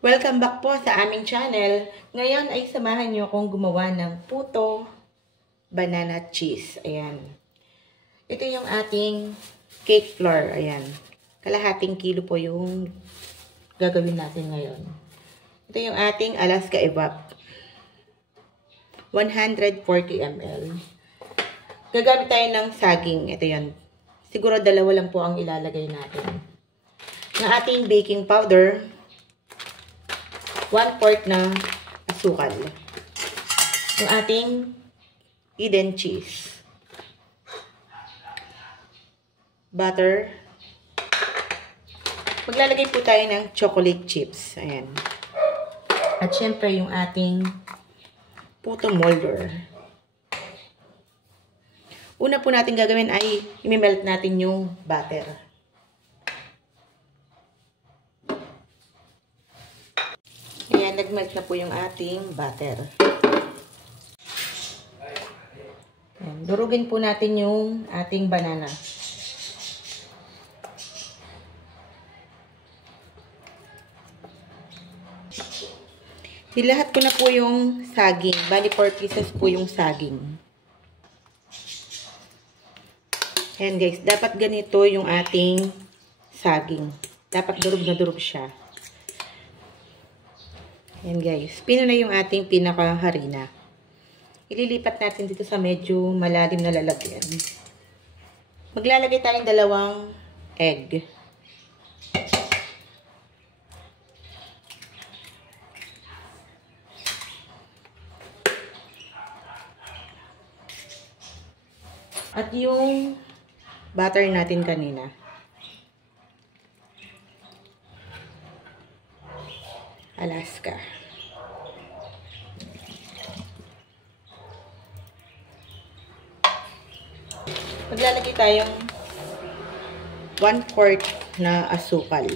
Welcome back po sa aming channel. Ngayon ay samahan niyo akong gumawa ng puto banana cheese. Ayan. Ito yung ating cake flour. Ayan. Kalahating kilo po yung gagawin natin ngayon. Ito yung ating Alaska Evap. 140 ml. Gagamit tayo ng saging. Ito yun. Siguro dalawa lang po ang ilalagay natin. Ng ating baking powder, 1/4 na asukal. Yung ating Eden cheese. Butter. Maglalagay po tayo ng chocolate chips. Ayan. At syempre yung ating puto molder. Una po natin gagawin ay i-melt natin yung butter. Ayan, nag-melt na po yung ating butter. Ayan, durugin po natin yung ating banana. Nilahat ko na po yung saging. Bali 4 pieces po yung saging. Ayan guys, dapat ganito yung ating saging. Dapat durug na durug siya. Ayan guys, pino na yung ating pinakaharina. Ililipat natin dito sa medyo malalim na lalagyan. Maglalagay tayong 2 egg. At yung butter natin kanina. Alaska. Maglalagay tayong 1/4 na asukal.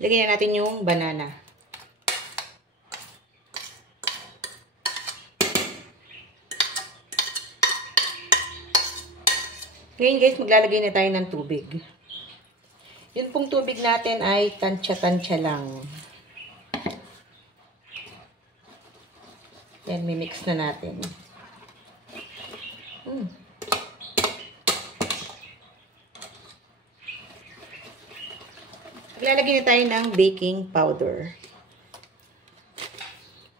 Lagyan na natin yung banana. Ngayon guys, maglalagay na tayo ng tubig. Yun pong tubig natin ay tansya-tansya lang. Yan, mimix na natin. Maglalagay na tayo ng baking powder.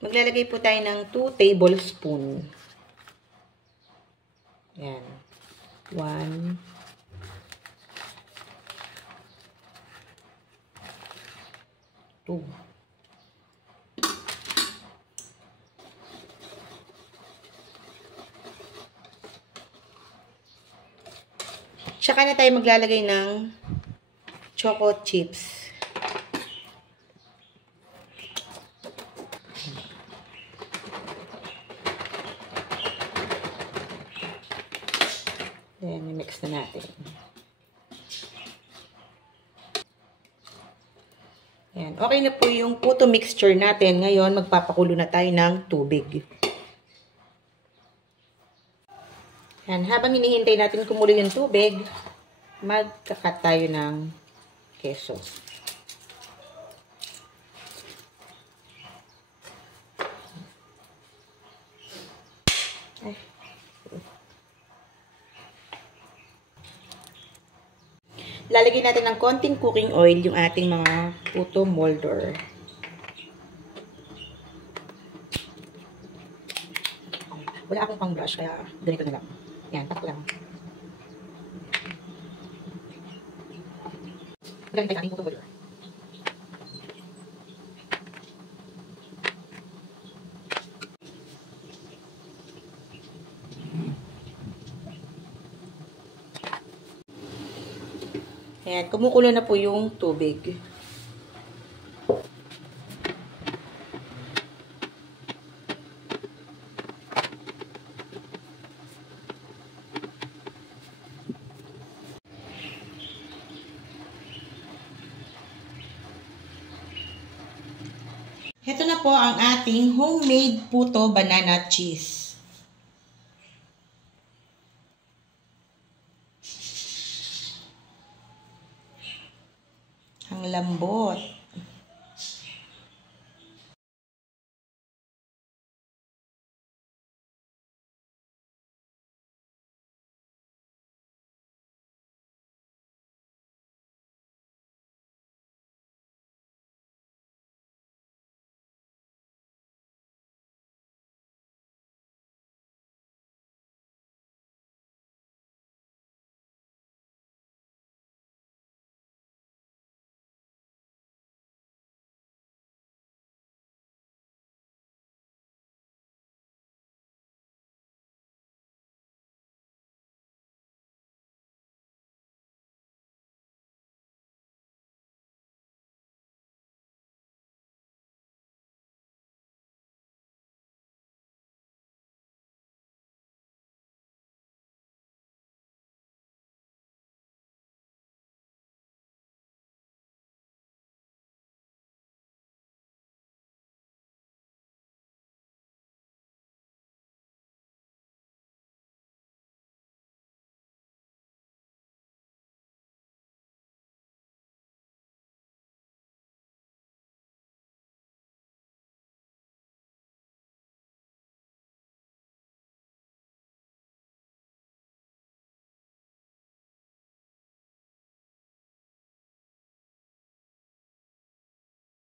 Maglalagay po tayo ng 2 tablespoon. Yan. 1. 2. Tsaka na tayo maglalagay ng choco chips. Ayan, i-mix na natin. Ayan, okay na po yung puto mixture natin. Ngayon, magpapakulo na tayo ng tubig. Ayan, habang hinihintay natin kumulo yung tubig, magkakat tayo ng keso. Ay. Lalagyan natin ng konting cooking oil yung ating mga puto molder. Wala akong pang brush, kaya ganito na lang. Yan, takot lang. Magaling tayo ating puto molder. Ayan, kumukulo na po yung tubig. Ito na po ang ating homemade puto banana cheese. Ang lambot.